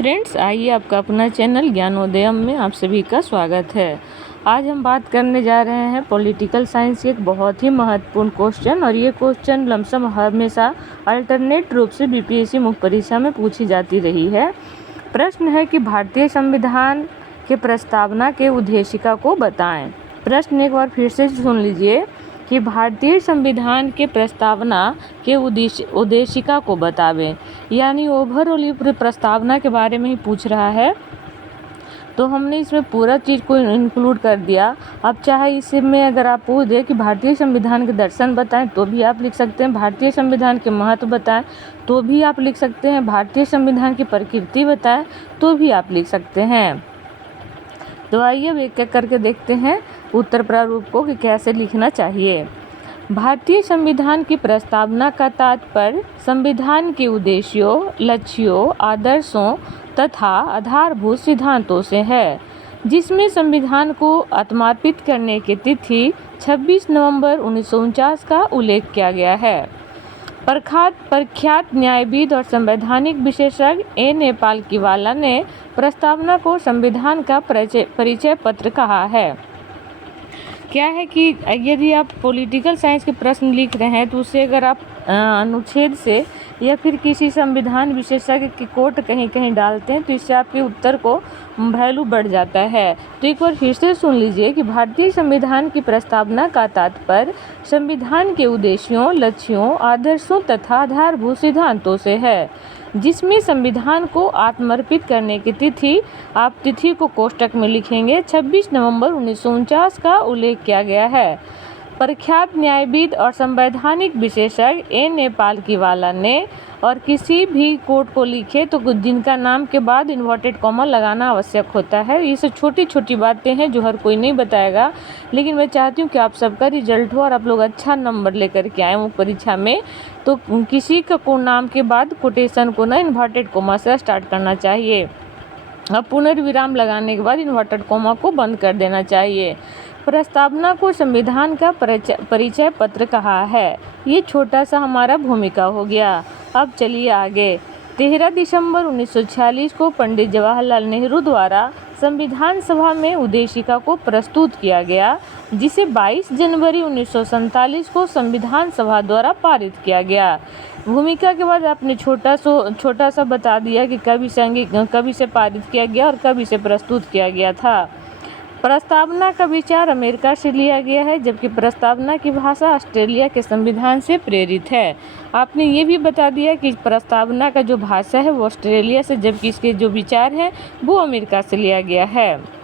Friends, आइए आपका अपना चैनल ज्ञानोदयम में आप सभी का स्वागत है। आज हम बात करने जा रहे हैं पॉलिटिकल साइंस के एक बहुत ही महत्वपूर्ण क्वेश्चन, और ये क्वेश्चन लमसम हमेशा अल्टरनेट रूप से बीपीएससी मुख्य परीक्षा में पूछी जाती रही है। प्रश्न है कि भारतीय संविधान के प्रस्तावना के उद्देशिका को बताएं। प्रश्न एक बार फिर से सुन लीजिए कि भारतीय संविधान के प्रस्तावना के उद्देशिका को बतावें, यानी ओवरऑल प्रस्तावना के बारे में ही पूछ रहा है। तो हमने इसमें पूरा चीज़ को इंक्लूड कर दिया। अब चाहे इसमें अगर आप पूछ दें कि भारतीय संविधान के दर्शन बताएं तो भी आप लिख सकते हैं, भारतीय संविधान के महत्व बताएं तो भी आप लिख सकते हैं, भारतीय संविधान की प्रकृति बताएं तो भी आप लिख सकते हैं। तो आइए अब एक एक करके देखते हैं उत्तर प्रारूप को कि कैसे लिखना चाहिए। भारतीय संविधान की प्रस्तावना का तात्पर्य संविधान के उद्देश्यों, लक्ष्यों, आदर्शों तथा आधारभूत सिद्धांतों से है, जिसमें संविधान को आत्मार्पित करने की तिथि 26 नवंबर 1949 का उल्लेख किया गया है। प्रख्यात न्यायविद और संवैधानिक विशेषज्ञ ए नेपालकीवाला ने प्रस्तावना को संविधान का परिचय पत्र कहा है। क्या है कि यदि आप पॉलिटिकल साइंस के प्रश्न लिख रहे हैं तो उससे अगर आप अनुच्छेद से या फिर किसी संविधान विशेषज्ञ की कोट कहीं कहीं डालते हैं तो इससे आपके उत्तर को वैल्यू बढ़ जाता है। तो एक बार फिर से सुन लीजिए कि भारतीय संविधान की प्रस्तावना का तात्पर्य संविधान के उद्देश्यों, लक्ष्यों, आदर्शों तथा आधारभूत सिद्धांतों से है, जिसमें संविधान को आत्मर्पित करने की तिथि, आप तिथि को कोष्टक में लिखेंगे, 26 नवंबर 1949 का उल्लेख किया गया है। प्रख्यात न्यायविद और संवैधानिक विशेषज्ञ ए नेपालकीवाला ने, और किसी भी कोट को लिखे तो जिनका नाम के बाद इन्वर्टेड कॉमा लगाना आवश्यक होता है। ये सब छोटी छोटी बातें हैं जो हर कोई नहीं बताएगा, लेकिन मैं चाहती हूँ कि आप सबका रिजल्ट हो और आप लोग अच्छा नंबर लेकर के आए मुख्य परीक्षा में। तो किसी का को नाम के बाद कोटेशन को ना इन्वर्टेड कॉमा से स्टार्ट करना चाहिए। अब पुनर्विराम लगाने के बाद इन्वर्टेड कॉमा को बंद कर देना चाहिए। प्रस्तावना को संविधान का परिचय पत्र कहा है। ये छोटा सा हमारा भूमिका हो गया। अब चलिए आगे। 13 दिसंबर 1946 को पंडित जवाहरलाल नेहरू द्वारा संविधान सभा में उद्देशिका को प्रस्तुत किया गया, जिसे 22 जनवरी 1947 को संविधान सभा द्वारा पारित किया गया। भूमिका के बाद आपने छोटा सा बता दिया कि कब इसे पारित किया गया और कब इसे प्रस्तुत किया गया था। प्रस्तावना का विचार अमेरिका से लिया गया है, जबकि प्रस्तावना की भाषा ऑस्ट्रेलिया के संविधान से प्रेरित है। आपने ये भी बता दिया कि प्रस्तावना का जो भाषा है वो ऑस्ट्रेलिया से, जबकि इसके जो विचार है वो अमेरिका से लिया गया है।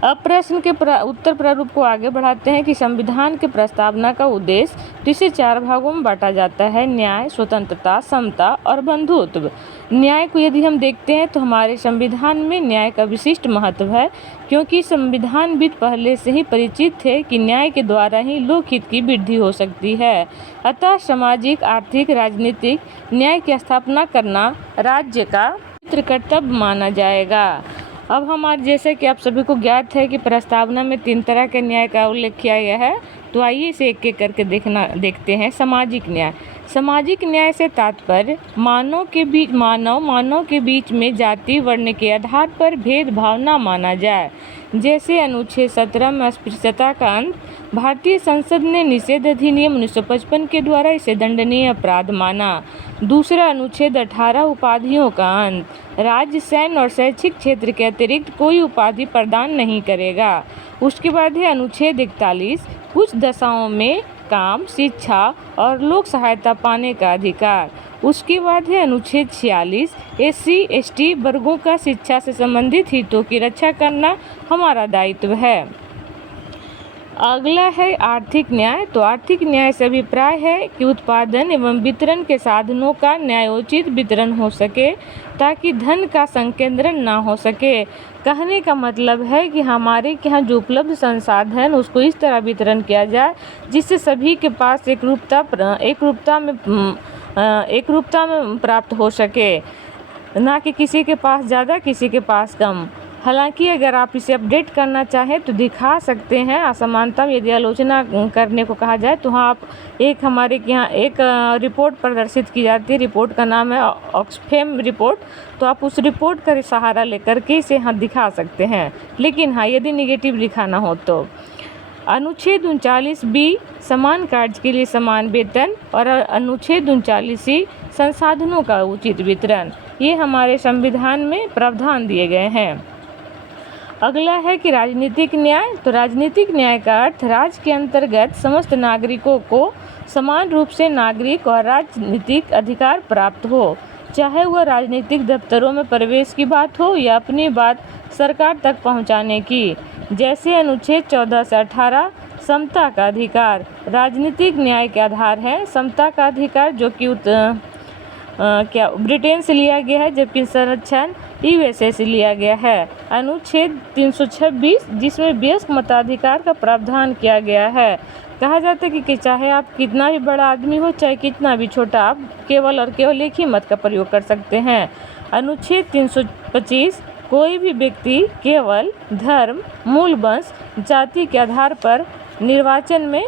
अब प्रश्न के उत्तर प्रारूप को आगे बढ़ाते हैं कि संविधान के प्रस्तावना का उद्देश्य, जिसे 4 भागों में बांटा जाता है: न्याय, स्वतंत्रता, समता और बंधुत्व। न्याय को यदि हम देखते हैं तो हमारे संविधान में न्याय का विशिष्ट महत्व है, क्योंकि संविधानविद पहले से ही परिचित थे कि न्याय के द्वारा ही लोकहित की वृद्धि हो सकती है। अतः सामाजिक, आर्थिक, राजनीतिक न्याय की स्थापना करना राज्य का पवित्र कर्तव्य माना जाएगा। अब हमारे जैसे कि आप सभी को ज्ञात है कि प्रस्तावना में 3 तरह के न्याय का उल्लेख किया गया है। तो आइए इसे एक एक करके देखते हैं। सामाजिक न्याय। सामाजिक न्याय से तात्पर्य मानव के बीच में जाति, वर्ण के आधार पर भेदभाव न माना जाए। जैसे अनुच्छेद 17 में अस्पृश्यता का अंत। भारतीय संसद ने निषेध अधिनियम 1955 के द्वारा इसे दंडनीय अपराध माना। दूसरा अनुच्छेद 18 उपाधियों का अंत। राज्य, सैन्य और शैक्षिक क्षेत्र के अतिरिक्त कोई उपाधि प्रदान नहीं करेगा। उसके बाद है अनुच्छेद 41 कुछ दशाओं में काम, शिक्षा और लोक सहायता पाने का अधिकार। उसके बाद है अनुच्छेद 46 SC ST वर्गों का शिक्षा से संबंधित हितों की रक्षा करना हमारा दायित्व है। अगला है आर्थिक न्याय। तो आर्थिक न्याय से अभिप्राय है कि उत्पादन एवं वितरण के साधनों का न्यायोचित वितरण हो सके, ताकि धन का संकेंद्रण ना हो सके। कहने का मतलब है कि हमारे यहाँ जो उपलब्ध संसाधन उसको इस तरह वितरण किया जाए जिससे सभी के पास एक रूपता में प्राप्त हो सके, ना कि किसी के पास ज़्यादा किसी के पास कम। हालांकि अगर आप इसे अपडेट करना चाहें तो दिखा सकते हैं। असमानता यदि आलोचना करने को कहा जाए तो हाँ, आप हमारे यहाँ एक रिपोर्ट प्रदर्शित की जाती है। रिपोर्ट का नाम है ऑक्सफैम रिपोर्ट। तो आप उस रिपोर्ट का सहारा लेकर के इसे हाँ दिखा सकते हैं। लेकिन हाँ, यदि निगेटिव दिखाना हो तो अनुच्छेद 39B समान कार्य के लिए समान वेतन और अनुच्छेद 39C संसाधनों का उचित वितरण, ये हमारे संविधान में प्रावधान दिए गए हैं। अगला है कि राजनीतिक न्याय। तो राजनीतिक न्याय का अर्थ राज्य के अंतर्गत समस्त नागरिकों को समान रूप से नागरिक और राजनीतिक अधिकार प्राप्त हो, चाहे वह राजनीतिक दफ्तरों में प्रवेश की बात हो या अपनी बात सरकार तक पहुंचाने की। जैसे अनुच्छेद 14 से 18 समता का अधिकार राजनीतिक न्याय के आधार है। समता का अधिकार जो कि ब्रिटेन से लिया गया है, जबकि संरक्षण USA से लिया गया है। अनुच्छेद 326 जिसमें वयस्क मताधिकार का प्रावधान किया गया है। कहा जाता है कि चाहे आप कितना भी बड़ा आदमी हो, चाहे कितना भी छोटा, आप केवल और केवल एक ही मत का प्रयोग कर सकते हैं। अनुच्छेद 325 कोई भी व्यक्ति केवल धर्म, मूल वंश, जाति के आधार पर निर्वाचन में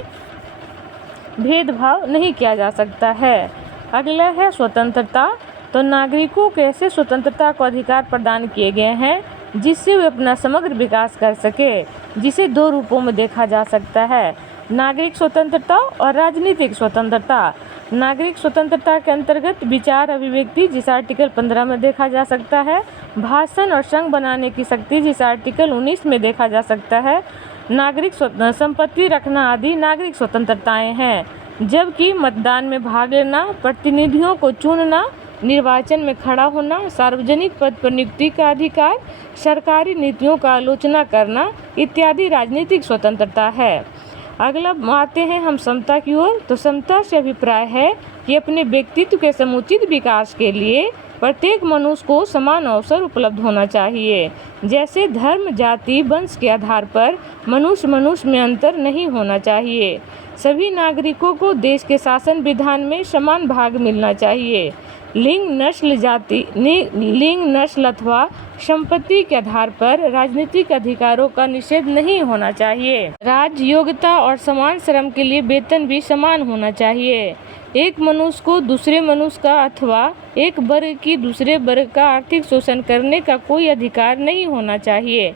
भेदभाव नहीं किया जा सकता है। अगला है स्वतंत्रता। तो नागरिकों को ऐसे स्वतंत्रता को अधिकार प्रदान किए गए हैं जिससे वे अपना समग्र विकास कर सके, जिसे दो रूपों में देखा जा सकता है, नागरिक स्वतंत्रता और राजनीतिक स्वतंत्रता। नागरिक स्वतंत्रता के अंतर्गत विचार अभिव्यक्ति जिस आर्टिकल 15 में देखा जा सकता है, भाषण और संघ बनाने की शक्ति जिस आर्टिकल 19 में देखा जा सकता है, नागरिक संपत्ति रखना आदि नागरिक स्वतंत्रताएं हैं। जबकि मतदान में भाग लेना, प्रतिनिधियों को चुनना, निर्वाचन में खड़ा होना, सार्वजनिक पद पर नियुक्ति का अधिकार, सरकारी नीतियों का आलोचना करना इत्यादि राजनीतिक स्वतंत्रता है। अगला आते हैं हम समता की ओर। तो समता से अभिप्राय है कि अपने व्यक्तित्व के समुचित विकास के लिए प्रत्येक मनुष्य को समान अवसर उपलब्ध होना चाहिए। जैसे धर्म, जाति, वंश के आधार पर मनुष्य में अंतर नहीं होना चाहिए। सभी नागरिकों को देश के शासन विधान में समान भाग मिलना चाहिए। लिंग, नस्ल अथवा संपत्ति के आधार पर राजनीतिक अधिकारों का निषेध नहीं होना चाहिए। राज्य, योग्यता और समान श्रम के लिए वेतन भी समान होना चाहिए। एक मनुष्य को दूसरे मनुष्य का अथवा एक वर्ग की दूसरे वर्ग का आर्थिक शोषण करने का कोई अधिकार नहीं होना चाहिए।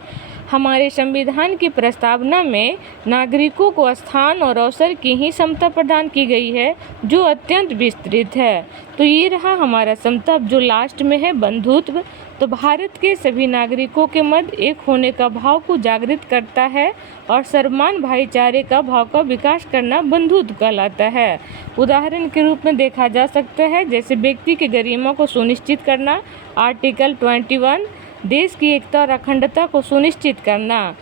हमारे संविधान की प्रस्तावना में नागरिकों को स्थान और अवसर की ही समता प्रदान की गई है, जो अत्यंत विस्तृत है। तो ये रहा हमारा समता, जो लास्ट में है बंधुत्व। तो भारत के सभी नागरिकों के मध्य एक होने का भाव को जागृत करता है और सर्वमान भाईचारे का भाव का विकास करना बंधुत्व कहलाता है। उदाहरण के रूप में देखा जा सकता है जैसे व्यक्ति की गरिमा को सुनिश्चित करना, आर्टिकल 21, देश की एकता और अखंडता को सुनिश्चित करना।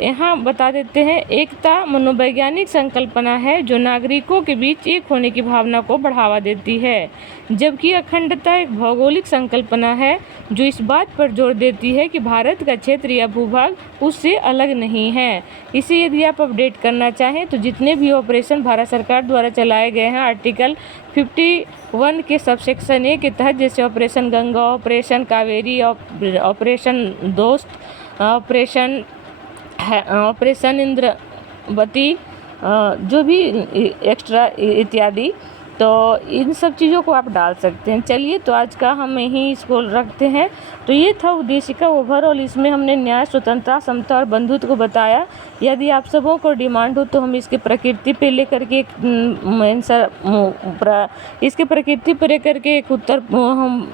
यहाँ बता देते हैं, एकता मनोवैज्ञानिक संकल्पना है जो नागरिकों के बीच एक होने की भावना को बढ़ावा देती है, जबकि अखंडता एक भौगोलिक संकल्पना है जो इस बात पर जोर देती है कि भारत का क्षेत्र या भूभाग उससे अलग नहीं है। इसे यदि आप अपडेट करना चाहें तो जितने भी ऑपरेशन भारत सरकार द्वारा चलाए गए हैं आर्टिकल 51 के सबसेक्शन ए के तहत, जैसे operation Ganga, operation Kaveri, operation दोस्त, ऑपरेशन इंद्रवती, जो भी एक्स्ट्रा इत्यादि, तो इन सब चीज़ों को आप डाल सकते हैं। चलिए, तो आज का हम यहीं इसको रखते हैं। तो ये था उद्देशिका ओवरऑल। इसमें हमने न्याय, स्वतंत्रता, समता और बंधुत्व को बताया। यदि आप सबों को डिमांड हो तो हम इसके प्रकृति पे लेकर के इसके प्रकृति पर लेकर के एक उत्तर हम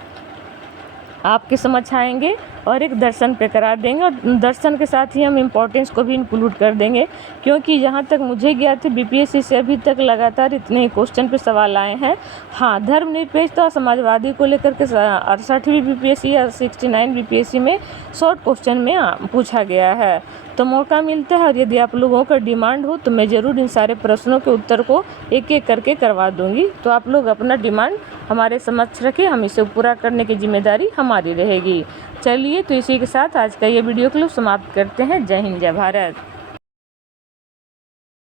आपके समझ आएंगे और एक दर्शन पे करा देंगे, और दर्शन के साथ ही हम इम्पोर्टेंस को भी इंक्लूड कर देंगे, क्योंकि जहाँ तक मुझे ज्ञात है बीपीएससी से अभी तक लगातार इतने ही क्वेश्चन पे सवाल आए हैं। हाँ, धर्मनिरपेक्षता और समाजवादी को लेकर के 68वीं बीपीएससी या 69 बीपीएससी में शॉर्ट क्वेश्चन में पूछा गया है। तो मौका मिलता है, और यदि आप लोगों का डिमांड हो तो मैं ज़रूर इन सारे प्रश्नों के उत्तर को एक एक करके करवा दूंगी। तो आप लोग अपना डिमांड हमारे समक्ष रखें, हम इसे पूरा करने की जिम्मेदारी हमारी रहेगी। चलिए, तो इसी के साथ आज का ये वीडियो क्लिप समाप्त करते हैं। जय हिंद, जय भारत।